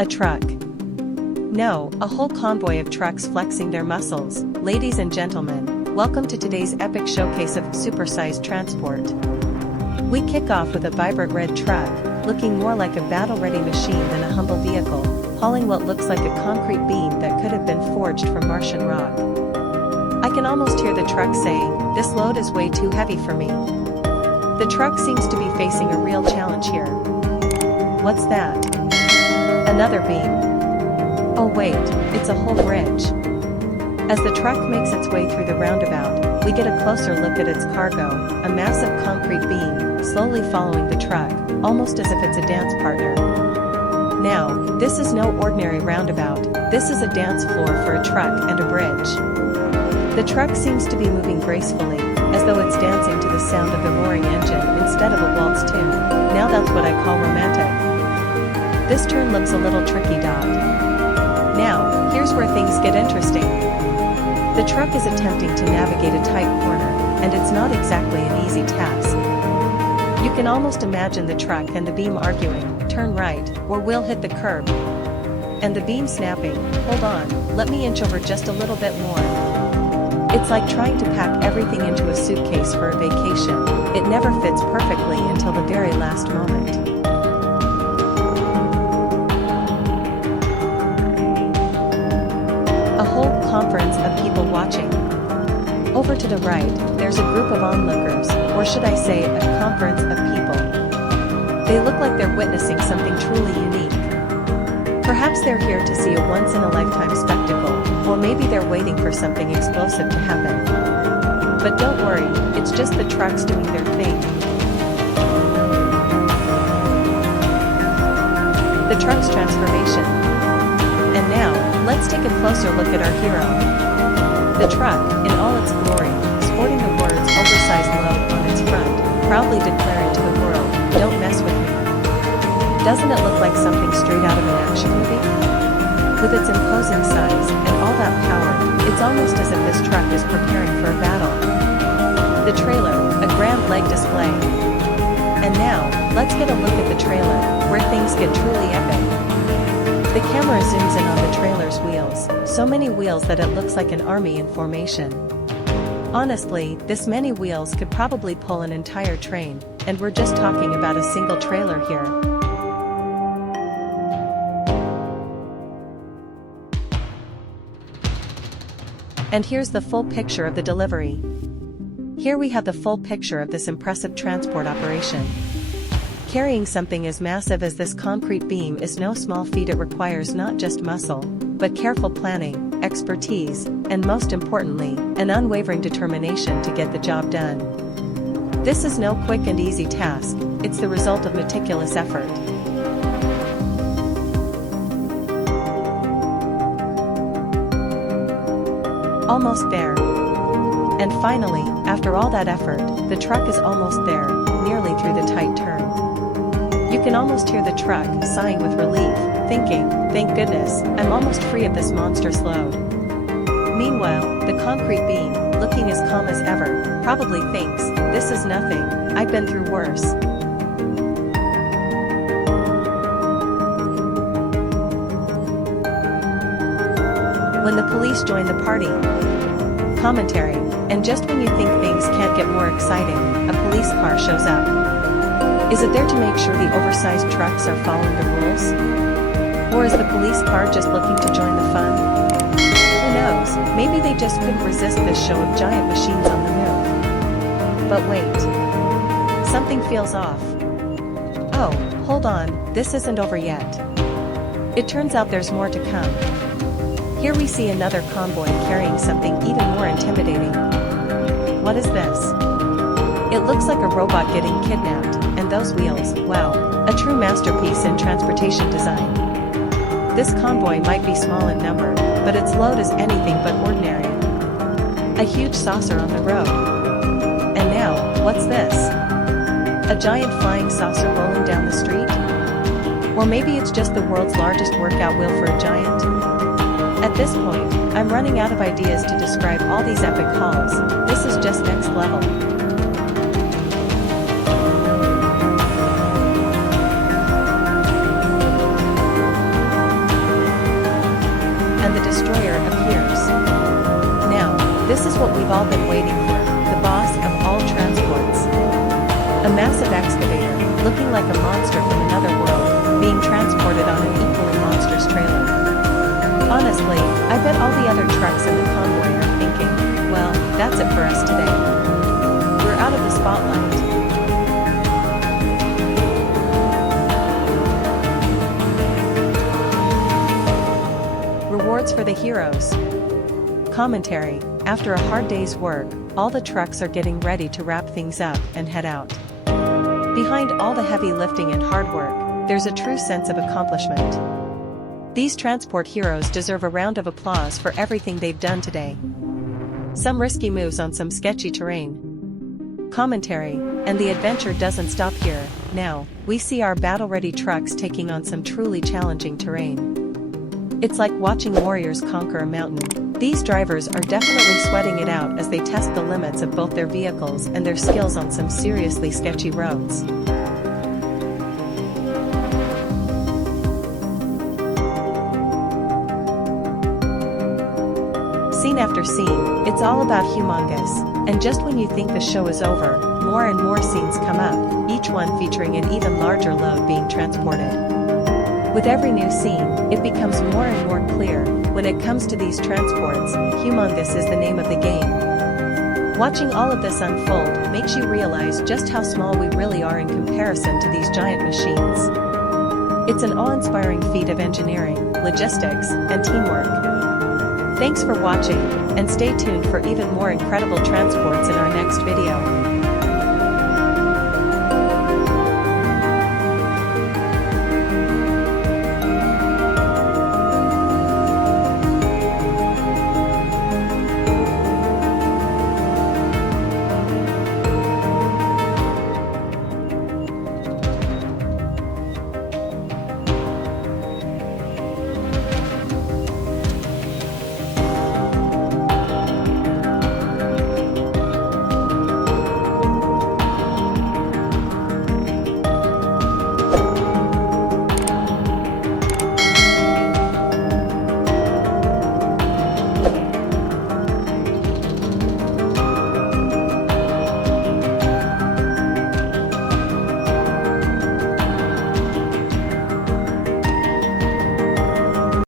A truck. No, a whole convoy of trucks flexing their muscles. Ladies and gentlemen, welcome to today's epic showcase of supersized transport. We kick off with a vibrant red truck, looking more like a battle-ready machine than a humble vehicle, hauling what looks like a concrete beam that could have been forged from Martian rock. I can almost hear the truck saying, "This load is way too heavy for me." The truck seems to be facing a real challenge here. What's that? Another beam. Oh wait, it's a whole bridge. As the truck makes its way through the roundabout, we get a closer look at its cargo, a massive concrete beam, slowly following the truck, almost as if it's a dance partner. Now, this is no ordinary roundabout, this is a dance floor for a truck and a bridge. The truck seems to be moving gracefully, as though it's dancing to the sound of the roaring engine instead of a waltz tune. Now that's what I call romantic. This turn looks a little tricky. Now, here's where things get interesting. The truck is attempting to navigate a tight corner, and it's not exactly an easy task. You can almost imagine the truck and the beam arguing, "Turn right, or we'll hit the curb." And the beam snapping, "Hold on, let me inch over just a little bit more." It's like trying to pack everything into a suitcase for a vacation. It never fits perfectly until the very last moment. A whole conference of people watching. Over to the right, there's a group of onlookers, or should I say, a conference of people. They look like they're witnessing something truly unique. Perhaps they're here to see a once-in-a-lifetime spectacle, or maybe they're waiting for something explosive to happen. But don't worry, it's just the trucks doing their thing. The truck's transformation. And now, let's take a closer look at our hero. The truck, in all its glory, sporting the words "oversized load" on its front, proudly declaring to the world, "Don't mess with me." Doesn't it look like something straight out of an action movie? With its imposing size and all that power, it's almost as if this truck is preparing for a battle. The trailer, a grand leg display. And now, let's get a look at the trailer, where things get truly epic. The camera zooms in on the trailer's wheels, so many wheels that it looks like an army in formation. Honestly, this many wheels could probably pull an entire train, and we're just talking about a single trailer here. And here's the full picture of the delivery. Here we have the full picture of this impressive transport operation. Carrying something as massive as this concrete beam is no small feat. It requires not just muscle, but careful planning, expertise, and most importantly, an unwavering determination to get the job done. This is no quick and easy task, it's the result of meticulous effort. Almost there. And finally, after all that effort, the truck is almost there, nearly through the tight turn. You can almost hear the truck sighing with relief, thinking, "Thank goodness, I'm almost free of this monstrous load." Meanwhile, the concrete beam, looking as calm as ever, probably thinks, "This is nothing, I've been through worse." When the police join the party. Commentary. And just when you think things can't get more exciting, a police car shows up. Is it there to make sure the oversized trucks are following the rules? Or is the police car just looking to join the fun? Who knows, maybe they just couldn't resist this show of giant machines on the move. But wait. Something feels off. Oh, hold on, this isn't over yet. It turns out there's more to come. Here we see another convoy carrying something even more intimidating. What is this? It looks like a robot getting kidnapped, and those wheels, wow, a true masterpiece in transportation design. This convoy might be small in number, but its load is anything but ordinary. A huge saucer on the road. And now, what's this? A giant flying saucer rolling down the street? Or maybe it's just the world's largest workout wheel for a giant? At this point, I'm running out of ideas to describe all these epic hauls. This is just next level. This is what we've all been waiting for, the boss of all transports. A massive excavator, looking like a monster from another world, being transported on an equally monstrous trailer. Honestly, I bet all the other trucks in the convoy are thinking, well, that's it for us today. We're out of the spotlight. Rewards for the heroes. Commentary: after a hard day's work, all the trucks are getting ready to wrap things up and head out. Behind all the heavy lifting and hard work, there's a true sense of accomplishment. These transport heroes deserve a round of applause for everything they've done today. Some risky moves on some sketchy terrain. Commentary: and the adventure doesn't stop here. Now, we see our battle-ready trucks taking on some truly challenging terrain. It's like watching warriors conquer a mountain. These drivers are definitely sweating it out as they test the limits of both their vehicles and their skills on some seriously sketchy roads. Scene after scene, it's all about humongous, and just when you think the show is over, more and more scenes come up, each one featuring an even larger load being transported. With every new scene, it becomes more and more clear, when it comes to these transports, humongous is the name of the game. Watching all of this unfold makes you realize just how small we really are in comparison to these giant machines. It's an awe-inspiring feat of engineering, logistics, and teamwork. Thanks for watching, and stay tuned for even more incredible transports in our next video.